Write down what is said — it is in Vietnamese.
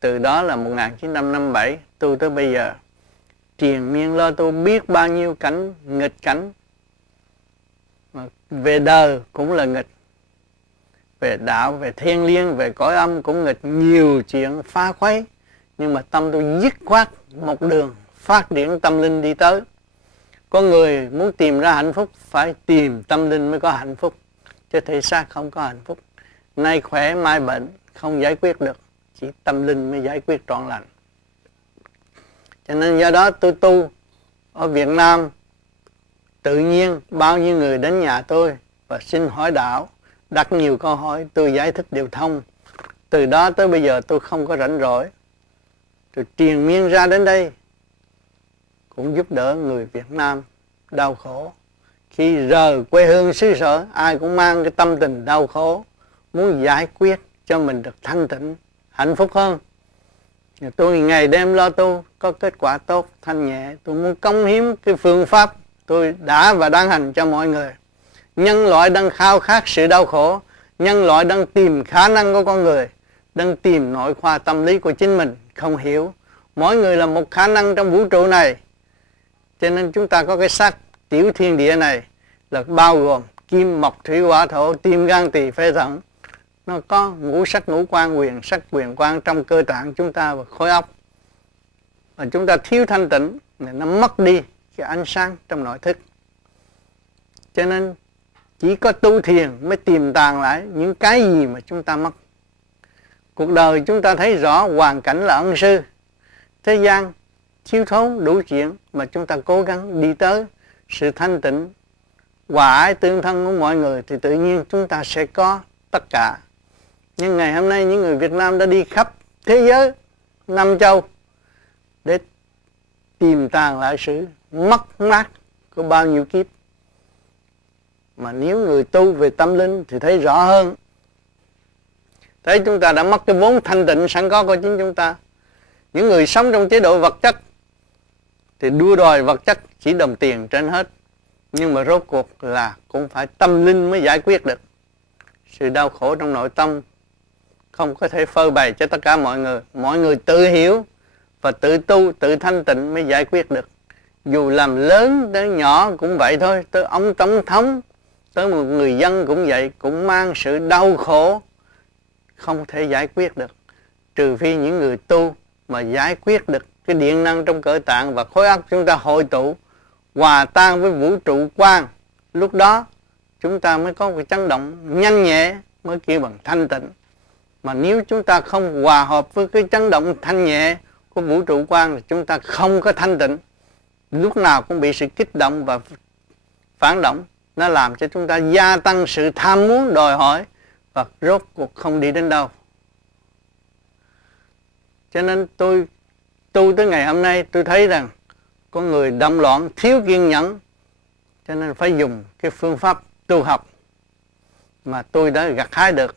Từ đó là 1957 tu tới bây giờ, triền miên lo tu biết bao nhiêu cảnh nghịch cảnh. Về đời cũng là nghịch, về đạo, về thiên liêng, về cõi âm cũng nghịch, nhiều chuyện phá khuấy. Nhưng mà tâm tôi dứt khoát một đường phát triển tâm linh đi tới. Con người muốn tìm ra hạnh phúc phải tìm tâm linh mới có hạnh phúc, chứ thể xác không có hạnh phúc. Nay khỏe mai bệnh không giải quyết được, chỉ tâm linh mới giải quyết trọn lành. Cho nên do đó tôi tu ở Việt Nam, tự nhiên bao nhiêu người đến nhà tôi và xin hỏi đạo, đặt nhiều câu hỏi, tôi giải thích đều thông. Từ đó tới bây giờ tôi không có rảnh rỗi, tôi triền miên ra đến đây cũng giúp đỡ người Việt Nam đau khổ. Khi rời quê hương xứ sở, ai cũng mang cái tâm tình đau khổ, muốn giải quyết cho mình được thanh tịnh, hạnh phúc hơn. Tôi ngày đêm lo tu, có kết quả tốt, thanh nhẹ. Tôi muốn cống hiến cái phương pháp tôi đã và đang hành cho mọi người. Nhân loại đang khao khát sự đau khổ, nhân loại đang tìm khả năng của con người, đang tìm nội khoa tâm lý của chính mình, không hiểu. Mỗi người là một khả năng trong vũ trụ này. Cho nên chúng ta có cái xác tiểu thiên địa này là bao gồm kim, mộc, thủy, hỏa, thổ, tim, gan, tỳ, phế, thận. Nó có ngũ sắc, ngũ quan, quyền sắc, quyền quan trong cơ tạng chúng ta và khối óc. Và chúng ta thiếu thanh tịnh, nó mất đi cái ánh sáng trong nội thức. Cho nên chỉ có tu thiền mới tìm tàng lại những cái gì mà chúng ta mất. Cuộc đời chúng ta thấy rõ hoàn cảnh là ân sư. Thế gian thiếu thốn đủ chuyện mà chúng ta cố gắng đi tới sự thanh tịnh, hòa ái tương thân của mọi người thì tự nhiên chúng ta sẽ có tất cả. Nhưng ngày hôm nay những người Việt Nam đã đi khắp thế giới, năm châu để tìm tàng lại sự mất mát của bao nhiêu kiếp. Mà nếu người tu về tâm linh thì thấy rõ hơn. Thấy chúng ta đã mất cái vốn thanh tịnh sẵn có của chính chúng ta. Những người sống trong chế độ vật chất thì đua đòi vật chất chỉ đồng tiền trên hết. Nhưng mà rốt cuộc là cũng phải tâm linh mới giải quyết được. Sự đau khổ trong nội tâm không có thể phơi bày cho tất cả mọi người. Mọi người tự hiểu và tự tu, tự thanh tịnh mới giải quyết được. Dù làm lớn tới nhỏ cũng vậy thôi. Tới ông tổng thống, tới một người dân cũng vậy, cũng mang sự đau khổ, không thể giải quyết được. Trừ phi những người tu mà giải quyết được cái điện năng trong cơ tạng và khối óc chúng ta hội tụ, hòa tan với vũ trụ quang. Lúc đó chúng ta mới có cái chấn động nhanh nhẹ, mới kêu bằng thanh tịnh. Mà nếu chúng ta không hòa hợp với cái chấn động thanh nhẹ của vũ trụ quang thì chúng ta không có thanh tịnh. Lúc nào cũng bị sự kích động và phản động. Nó làm cho chúng ta gia tăng sự tham muốn đòi hỏi và rốt cuộc không đi đến đâu. Cho nên tôi tu tới ngày hôm nay tôi thấy rằng con người động loạn, thiếu kiên nhẫn. Cho nên phải dùng cái phương pháp tu học mà tôi đã gặt hái được